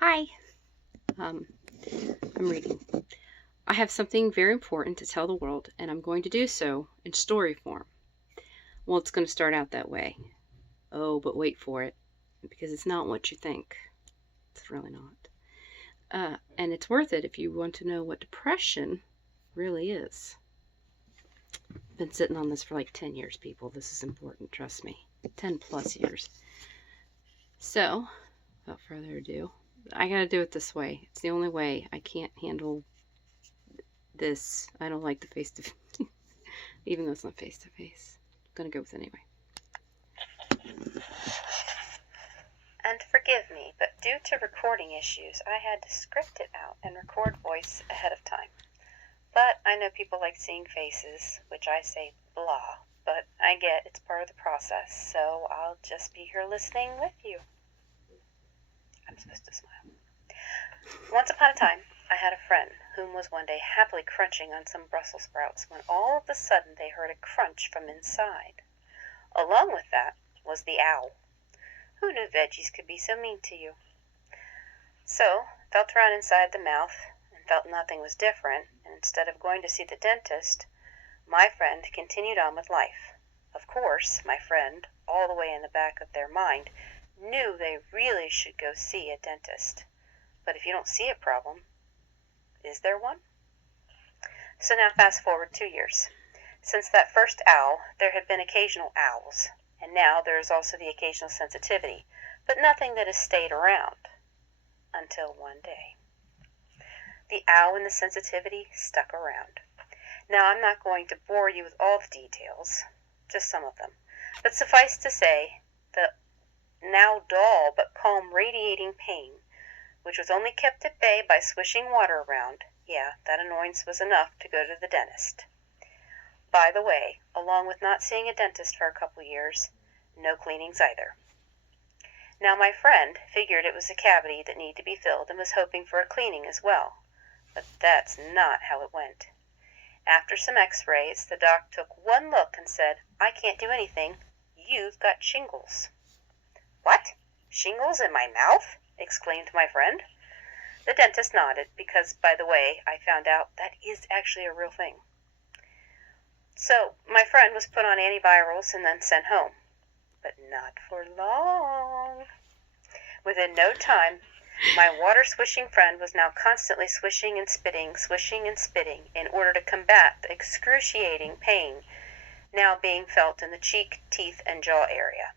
Hi, um, I'm reading. I have something very important to tell the world, and I'm going to do so in story form. Well, it's going to start out that way. Oh, but wait for it, because it's not what you think. It's really not. And it's worth it if you want to know what depression really is. I've been sitting on this for like 10 years, people. This is important, trust me. 10 plus years. So, without further ado, I gotta do it this way. It's the only way. I can't handle this. I don't like the face to even though it's not face to face. I'm gonna go with it anyway. And forgive me, but due to recording issues, I had to script it out and record voice ahead of time. But I know people like seeing faces, which I say blah, but I get it's part of the process, so I'll just be here listening with you. I'm supposed to smile. Once upon a time, I had a friend whom was one day happily crunching on some Brussels sprouts when all of a sudden they heard a crunch from inside. Along with that was the owl. Who knew veggies could be so mean to you? So, felt around inside the mouth and felt nothing was different, and instead of going to see the dentist, my friend continued on with life. Of course, my friend, all the way in the back of their mind, knew they really should go see a dentist. But if you don't see a problem, is there one? So now fast forward 2 years. Since that first owl, there have been occasional owls, and now there is also the occasional sensitivity, but nothing that has stayed around. Until one day. The owl and the sensitivity stuck around. Now I'm not going to bore you with all the details, just some of them, but suffice to say, the now dull but calm radiating pain, which was only kept at bay by swishing water around, that annoyance was enough to go to the dentist. By the way, along with not seeing a dentist for a couple years, no cleanings either. Now my friend figured it was a cavity that needed to be filled and was hoping for a cleaning as well. But that's not how it went. After some x-rays, the doc took one look and said, "I can't do anything. You've got shingles." "What? Shingles in my mouth?" exclaimed my friend. The dentist nodded because, by the way, I found out that is actually a real thing. So my friend was put on antivirals and then sent home. But not for long. Within no time, my water-swishing friend was now constantly swishing and spitting in order to combat the excruciating pain now being felt in the cheek, teeth, and jaw area.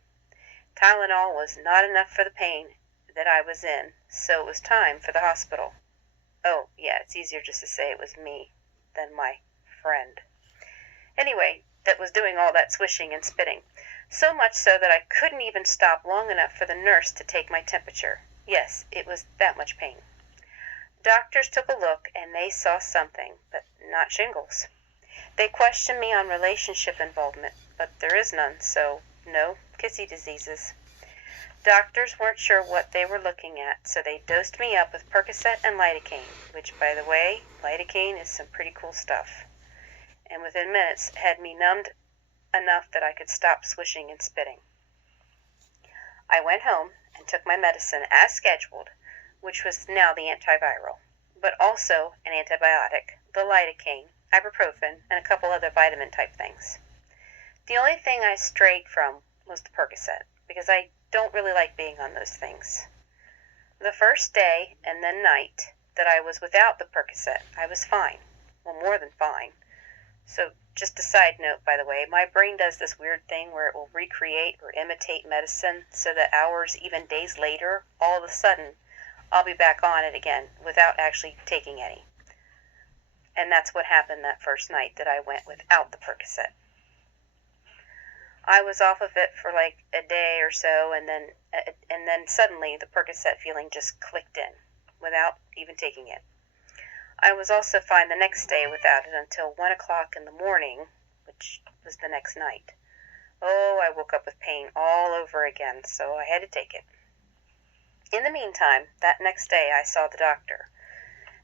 Tylenol was not enough for the pain that I was in, so it was time for the hospital. Oh, yeah, it's easier just to say it was me than my friend. Anyway, that was doing all that swishing and spitting. So much so that I couldn't even stop long enough for the nurse to take my temperature. Yes, it was that much pain. Doctors took a look and they saw something, but not shingles. They questioned me on relationship involvement, but there is none, so no kissy diseases. Doctors weren't sure what they were looking at, so they dosed me up with Percocet and lidocaine, which, by the way, lidocaine is some pretty cool stuff. And within minutes had me numbed enough that I could stop swishing and spitting. I went home and took my medicine as scheduled, which was now the antiviral, but also an antibiotic, the lidocaine, ibuprofen, and a couple other vitamin-type things. The only thing I strayed from was the Percocet, because I don't really like being on those things. The first day and then night that I was without the Percocet, I was fine. Well, more than fine. So, just a side note, by the way, my brain does this weird thing where it will recreate or imitate medicine so that hours, even days later, all of a sudden, I'll be back on it again without actually taking any. And that's what happened that first night that I went without the Percocet. I was off of it for like a day or so, and then suddenly the Percocet feeling just clicked in without even taking it. I was also fine the next day without it until 1 o'clock in the morning, which was the next night. Oh, I woke up with pain all over again, so I had to take it. In the meantime, that next day I saw the doctor,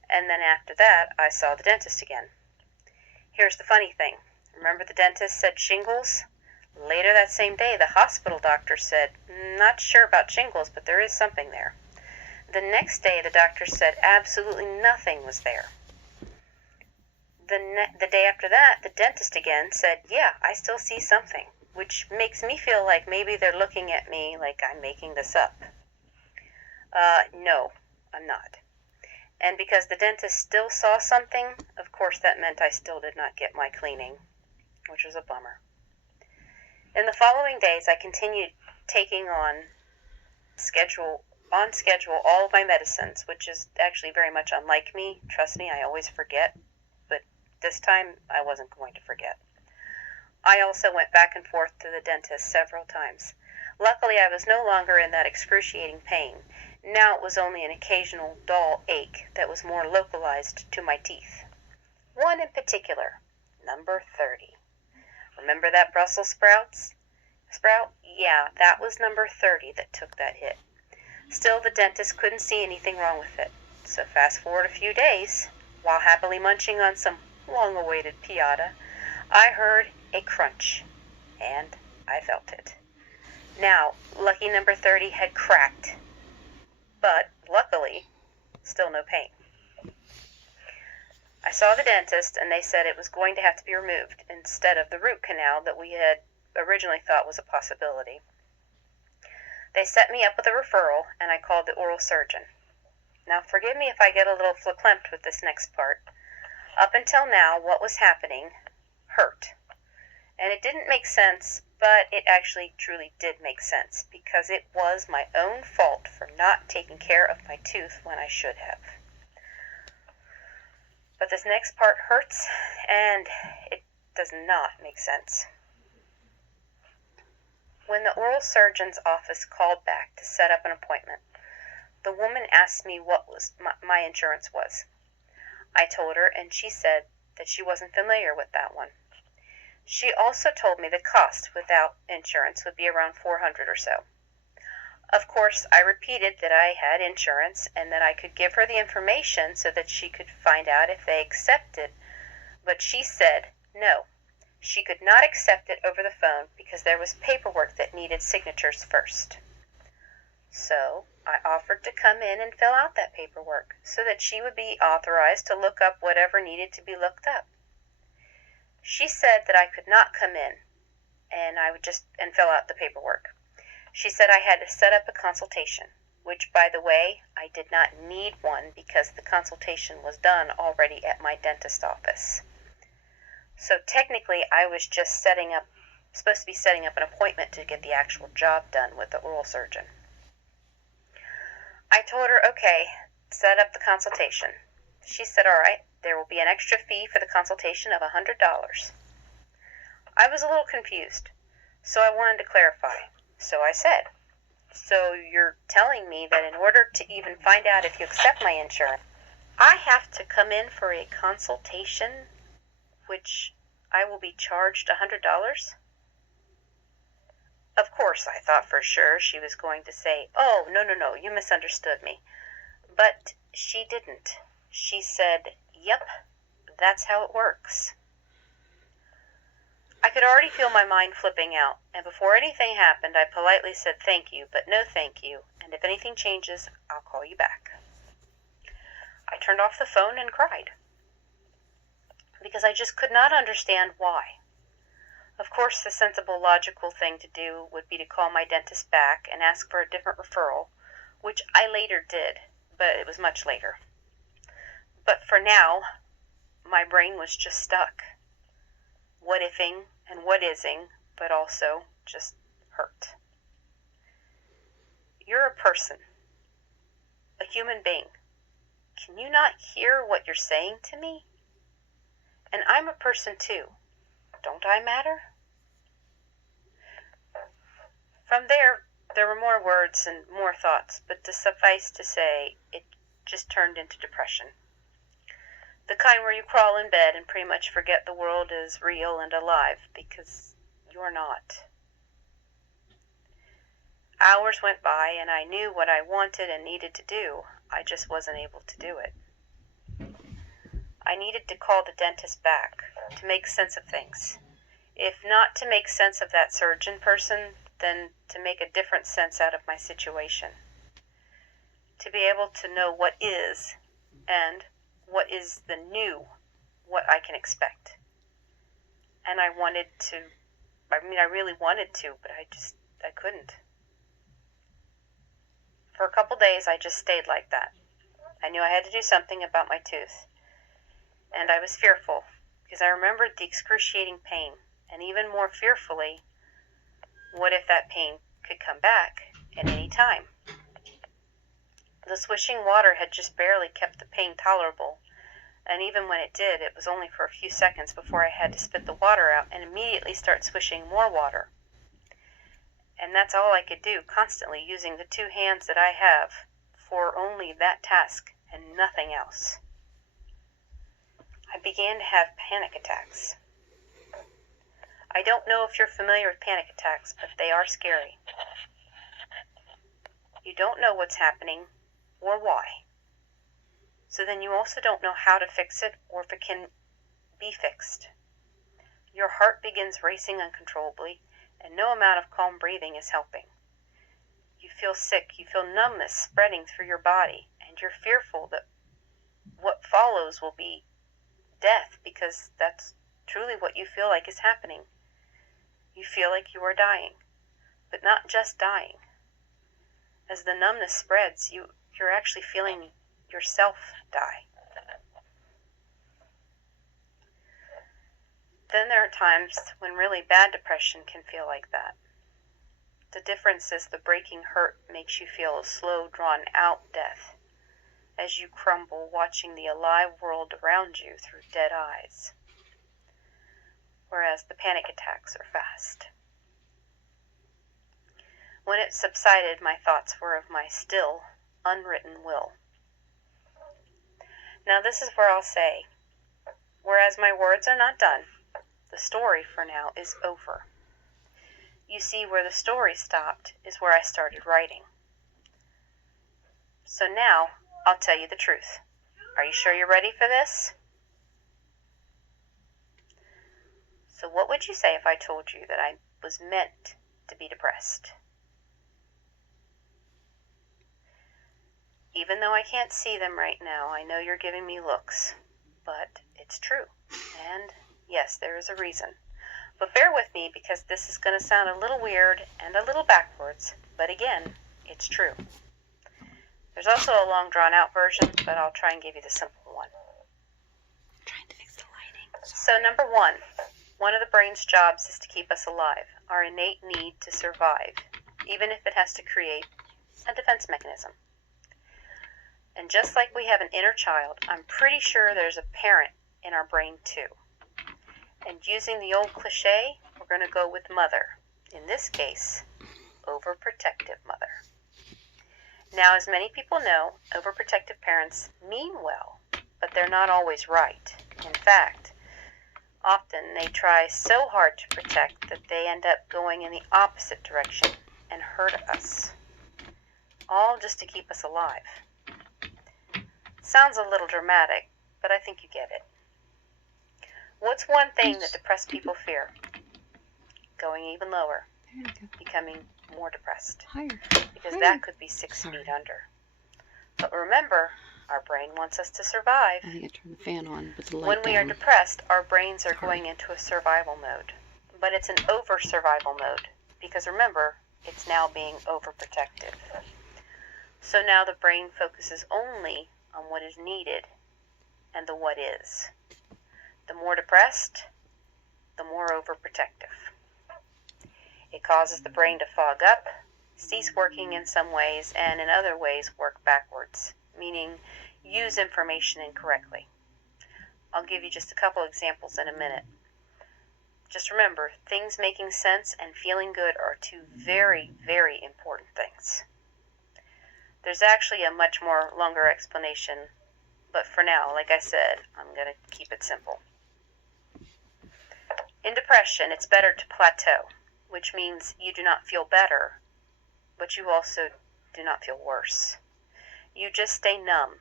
and then after that I saw the dentist again. Here's the funny thing. Remember the dentist said shingles? Later that same day, the hospital doctor said, "Not sure about shingles, but there is something there." The next day, the doctor said absolutely nothing was there. The day after that, the dentist again said, yeah, I still see something, which makes me feel like maybe they're looking at me like I'm making this up. No, I'm not. And because the dentist still saw something, of course that meant I still did not get my cleaning, which was a bummer. In the following days, I continued taking on schedule all of my medicines, which is actually very much unlike me. Trust me, I always forget, but this time I wasn't going to forget. I also went back and forth to the dentist several times. Luckily, I was no longer in that excruciating pain. Now it was only an occasional dull ache that was more localized to my teeth. One in particular, number 30. Remember that Brussels sprout? Yeah, that was number 30 that took that hit. Still, the dentist couldn't see anything wrong with it. So fast forward a few days, while happily munching on some long-awaited piata, I heard a crunch, and I felt it. Now, lucky number 30 had cracked, but luckily, still no pain. I saw the dentist, and they said it was going to have to be removed instead of the root canal that we had originally thought was a possibility. They set me up with a referral, and I called the oral surgeon. Now, forgive me if I get a little verklempt with this next part. Up until now, what was happening hurt. And it didn't make sense, but it actually truly did make sense, because it was my own fault for not taking care of my tooth when I should have. But this next part hurts, and it does not make sense. When the oral surgeon's office called back to set up an appointment, the woman asked me what my insurance was. I told her, and she said that she wasn't familiar with that one. She also told me the cost without insurance would be around $400 or so. Of course, I repeated that I had insurance and that I could give her the information so that she could find out if they accepted, but she said no. She could not accept it over the phone because there was paperwork that needed signatures first. So I offered to come in and fill out that paperwork so that she would be authorized to look up whatever needed to be looked up. She said that I could not come in and I would just fill out the paperwork. She said I had to set up a consultation, which, by the way, I did not need one because the consultation was done already at my dentist office. So technically, I was just supposed to be setting up an appointment to get the actual job done with the oral surgeon. I told her, okay, set up the consultation. She said, all right, there will be an extra fee for the consultation of $100. I was a little confused, so I wanted to clarify. So I said, so you're telling me that in order to even find out if you accept my insurance, I have to come in for a consultation, which I will be charged $100? Of course, I thought for sure she was going to say, oh, no, you misunderstood me. But she didn't. She said, yep, that's how it works. I could already feel my mind flipping out, and before anything happened, I politely said thank you, but no thank you, and if anything changes, I'll call you back. I turned off the phone and cried, because I just could not understand why. Of course, the sensible, logical thing to do would be to call my dentist back and ask for a different referral, which I later did, but it was much later. But for now, my brain was just stuck. What-ifing and what-ising, but also just hurt. You're a person, a human being. Can you not hear what you're saying to me? And I'm a person too. Don't I matter? From there were more words and more thoughts, but to suffice to say, it just turned into depression. The kind where you crawl in bed and pretty much forget the world is real and alive, because you're not. Hours went by, and I knew what I wanted and needed to do. I just wasn't able to do it. I needed to call the dentist back to make sense of things. If not to make sense of that surgeon person, then to make a different sense out of my situation. to be able to know what is and what is the new, what I can expect. And I really wanted to, but I couldn't. For a couple days, I just stayed like that. I knew I had to do something about my tooth. And I was fearful, because I remembered the excruciating pain. And even more fearfully, what if that pain could come back at any time? The swishing water had just barely kept the pain tolerable, and even when it did, it was only for a few seconds before I had to spit the water out and immediately start swishing more water. And that's all I could do, constantly using the two hands that I have for only that task and nothing else. I began to have panic attacks. I don't know if you're familiar with panic attacks, but they are scary. You don't know what's happening or why. So then you also don't know how to fix it or if it can be fixed. Your heart begins racing uncontrollably, and no amount of calm breathing is helping. You feel sick, you feel numbness spreading through your body, and you're fearful that what follows will be death, because that's truly what you feel like is happening. You feel like you are dying, but not just dying. As the numbness spreads, you're actually feeling yourself die. Then there are times when really bad depression can feel like that. The difference is the breaking hurt makes you feel a slow, drawn-out death, as you crumble watching the alive world around you through dead eyes, whereas the panic attacks are fast. When it subsided, my thoughts were of my still, unwritten will. Now this is where I'll say, whereas my words are not done, the story for now is over. You see, where the story stopped is where I started writing. So now, I'll tell you the truth. Are you sure you're ready for this? So what would you say if I told you that I was meant to be depressed? Even though I can't see them right now, I know you're giving me looks, but it's true. And yes, there is a reason. But bear with me, because this is going to sound a little weird and a little backwards, but again, it's true. There's also a long drawn-out version, but I'll try and give you the simple one. I'm trying to fix the lighting. So number one of the brain's jobs is to keep us alive, our innate need to survive, even if it has to create a defense mechanism. And just like we have an inner child, I'm pretty sure there's a parent in our brain too. And using the old cliche, we're going to go with mother. In this case, overprotective mother. Now, as many people know, overprotective parents mean well, but they're not always right. In fact, often they try so hard to protect that they end up going in the opposite direction and hurt us. All just to keep us alive. Sounds a little dramatic, but I think you get it. What's one thing that depressed people fear? Going even lower. There you go. Becoming more depressed. Higher. Because Higher. that could be 6 Sorry. feet under. But remember, our brain wants us to survive. I think I turned the fan on with the light When we are down. depressed, our brains are Sorry. going into a survival mode. But it's an over-survival mode. Because remember, it's now being overprotective. So now the brain focuses only on what is needed and the what is. The more depressed, the more overprotective. It causes the brain to fog up, cease working in some ways, and in other ways work backwards, meaning use information incorrectly. I'll give you just a couple examples in a minute. Just remember, things making sense and feeling good are two very, very important things. There's actually a much more longer explanation, but for now, like I said, I'm going to keep it simple. In depression, it's better to plateau, which means you do not feel better, but you also do not feel worse. You just stay numb,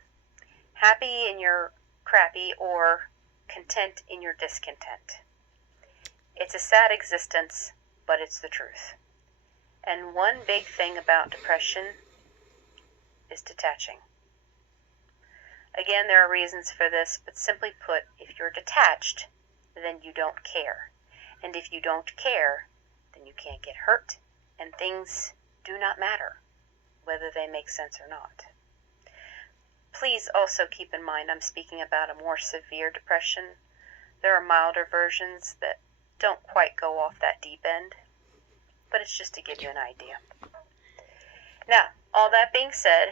happy in your crappy or content in your discontent. It's a sad existence, but it's the truth. And one big thing about depression is detaching. Again, there are reasons for this, but simply put, if you're detached, then you don't care. And if you don't care, then you can't get hurt, and things do not matter, whether they make sense or not. Please also keep in mind I'm speaking about a more severe depression. There are milder versions that don't quite go off that deep end, but it's just to give you an idea. Now, all that being said,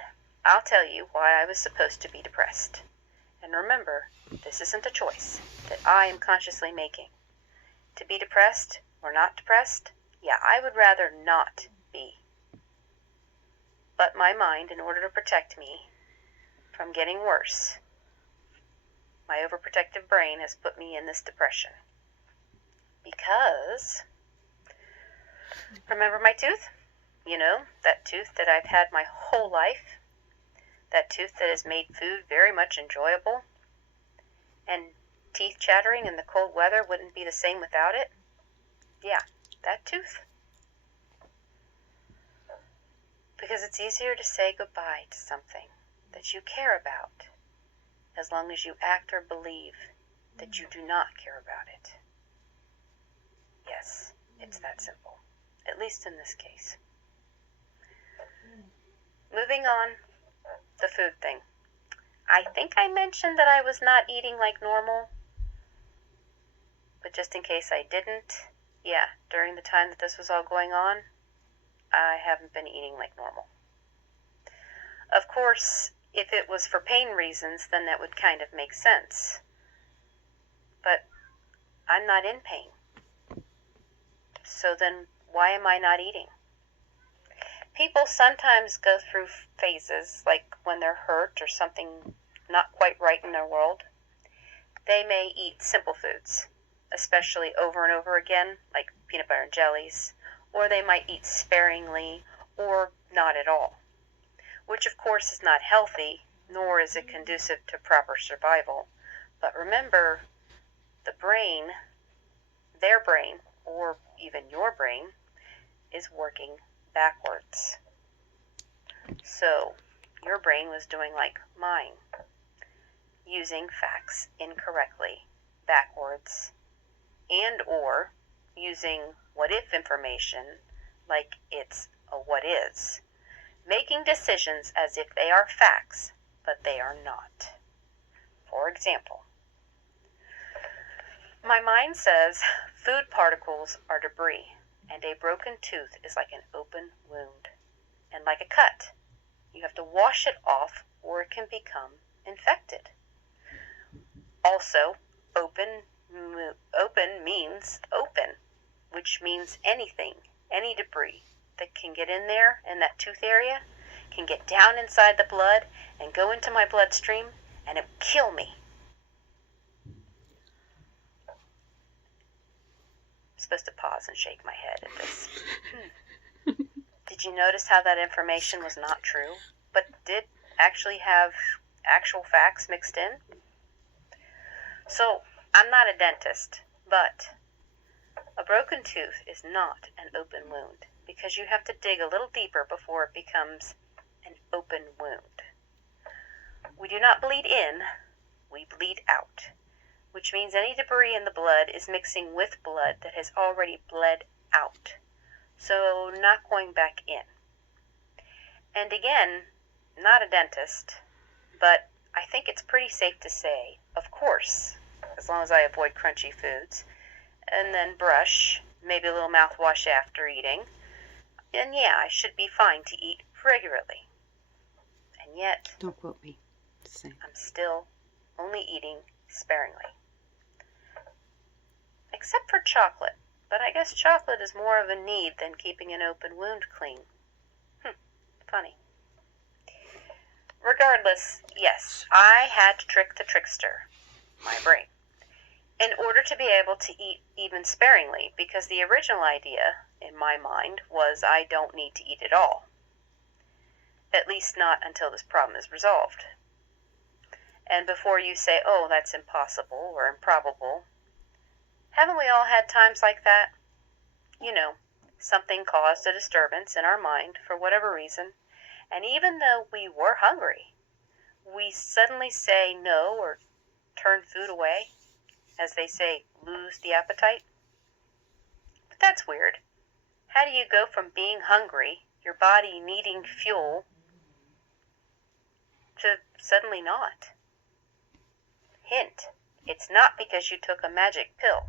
I'll tell you why I was supposed to be depressed. And remember, this isn't a choice that I am consciously making. To be depressed or not depressed, yeah, I would rather not be. But my mind, in order to protect me from getting worse, my overprotective brain has put me in this depression. Because, remember my tooth? You know, that tooth that I've had my whole life? That tooth that has made food very much enjoyable? And teeth chattering in the cold weather wouldn't be the same without it? Yeah, that tooth. Because it's easier to say goodbye to something that you care about as long as you act or believe that you do not care about it. Yes, it's that simple, at least in this case. Moving on, the food thing. I think I mentioned that I was not eating like normal, but just in case I didn't, yeah, during the time that this was all going on, I haven't been eating like normal. Of course, if it was for pain reasons, then that would kind of make sense. But I'm not in pain. So then why am I not eating? People sometimes go through phases, like when they're hurt or something not quite right in their world. They may eat simple foods, especially over and over again, like peanut butter and jellies, or they might eat sparingly or not at all, which of course is not healthy, nor is it conducive to proper survival. But remember, the brain, their brain, or even your brain, is working backwards. So, your brain was doing like mine, using facts incorrectly, backwards, and or using what-if information like it's a what-is, making decisions as if they are facts, but they are not. For example, my mind says food particles are debris, and a broken tooth is like an open wound. And like a cut, you have to wash it off or it can become infected. Also, open means open, which means anything, any debris that can get in there in that tooth area can get down inside the blood and go into my bloodstream and it will kill me. I'm supposed to pause and shake my head at this. Did you notice how that information was not true, but did actually have actual facts mixed in? So, I'm not a dentist, but a broken tooth is not an open wound because you have to dig a little deeper before it becomes an open wound. We do not bleed in, we bleed out, which means any debris in the blood is mixing with blood that has already bled out, so not going back in. And again, not a dentist, but I think it's pretty safe to say, of course, as long as I avoid crunchy foods, and then brush, maybe a little mouthwash after eating, then yeah, I should be fine to eat regularly. And yet, Don't quote me. Same. I'm still only eating sparingly. Except for chocolate, but I guess chocolate is more of a need than keeping an open wound clean. Funny. Regardless, yes, I had to trick the trickster, my brain, in order to be able to eat even sparingly, because the original idea, in my mind, was I don't need to eat at all. At least not until this problem is resolved. And before you say, oh, that's impossible or improbable, haven't we all had times like that? You know, something caused a disturbance in our mind for whatever reason, And even though we were hungry, we suddenly say no or turn food away, as they say, lose the appetite. But that's weird. How do you go from being hungry, your body needing fuel, to suddenly not? Hint, it's not because you took a magic pill.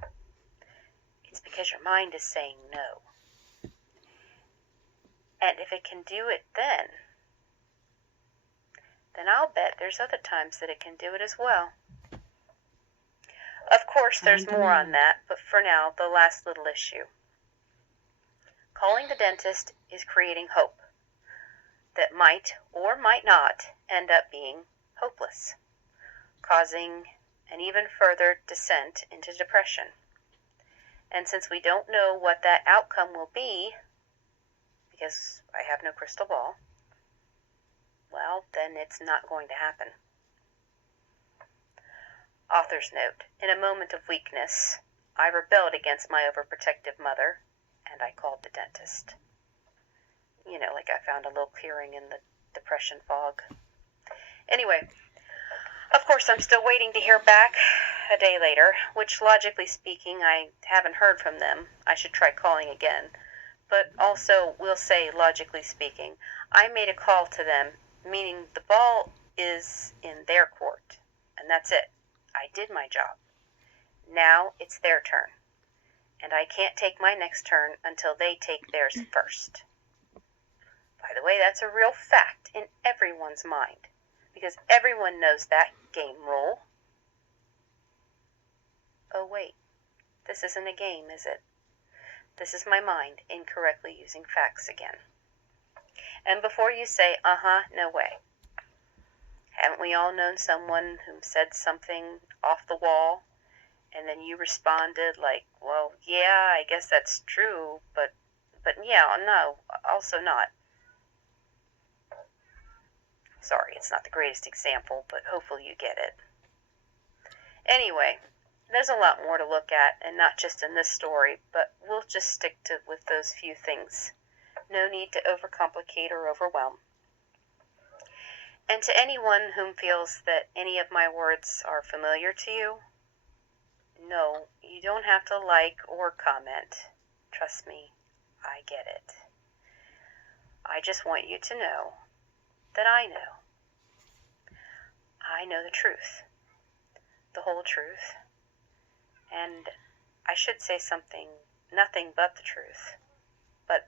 It's because your mind is saying no. And if it can do it then I'll bet there's other times that it can do it as well. Of course, there's more on that, but for now, the last little issue. Calling the dentist is creating hope that might or might not end up being hopeless, causing an even further descent into depression. And since we don't know what that outcome will be, because I have no crystal ball, well, then it's not going to happen. Author's note: in a moment of weakness, I rebelled against my overprotective mother, and I called the dentist. You know, like I found a little clearing in the depression fog. Anyway, of course, I'm still waiting to hear back a day later, which, logically speaking, I haven't heard from them. I should try calling again. But also, we'll say, logically speaking, I made a call to them, meaning the ball is in their court, and that's it. I did my job. Now it's their turn, and I can't take my next turn until they take theirs first. By the way, that's a real fact in everyone's mind, because everyone knows that game rule. Oh wait, this isn't a game, is it? This is my mind incorrectly using facts again. And before you say, no way, haven't we all known someone who said something off the wall, and then you responded like, well, yeah, I guess that's true, but yeah, no, also not. Sorry, it's not the greatest example, but hopefully you get it. Anyway, there's a lot more to look at, and not just in this story, but we'll just stick with those few things. No need to overcomplicate or overwhelm. And to anyone whom feels that any of my words are familiar to you, no, you don't have to like or comment. Trust me, I get it. I just want you to know that I know. I know the truth, the whole truth, and I should say nothing but the truth, but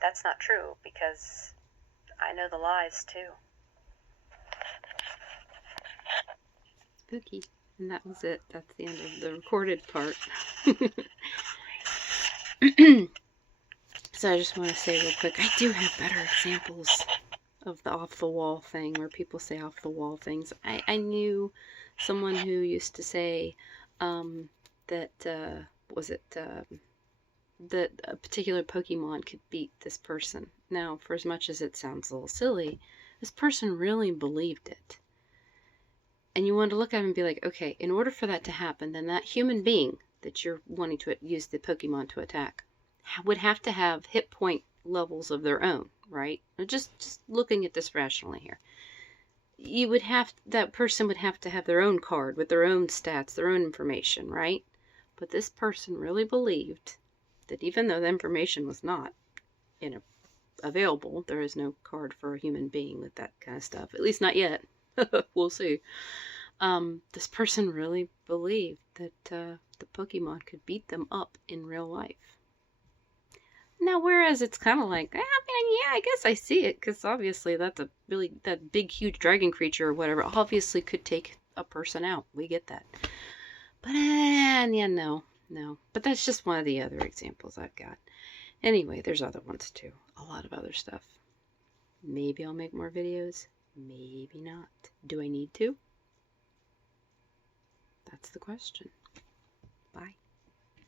that's not true because I know the lies too. Spooky. And that was it. That's the end of the recorded part. So I just want to say real quick, I do have better examples of the off-the-wall thing, where people say off-the-wall things. I knew someone who used to say that a particular Pokemon could beat this person. Now, for as much as it sounds a little silly, this person really believed it. And you want to look at him and be like, okay, in order for that to happen, then that human being that you're wanting to use the Pokemon to attack would have to have hit point levels of their own, right? Just looking at this rationally here. That person would have to have their own card with their own stats, their own information, right? But this person really believed that even though the information was not available, there is no card for a human being with that kind of stuff. At least not yet. We'll see. This person really believed that the Pokemon could beat them up in real life. Now, whereas it's kind of like, I guess I see it, because obviously that big, huge dragon creature or whatever obviously could take a person out. We get that. But, no. But that's just one of the other examples I've got. Anyway, there's other ones too. A lot of other stuff. Maybe I'll make more videos. Maybe not. Do I need to? That's the question. Bye.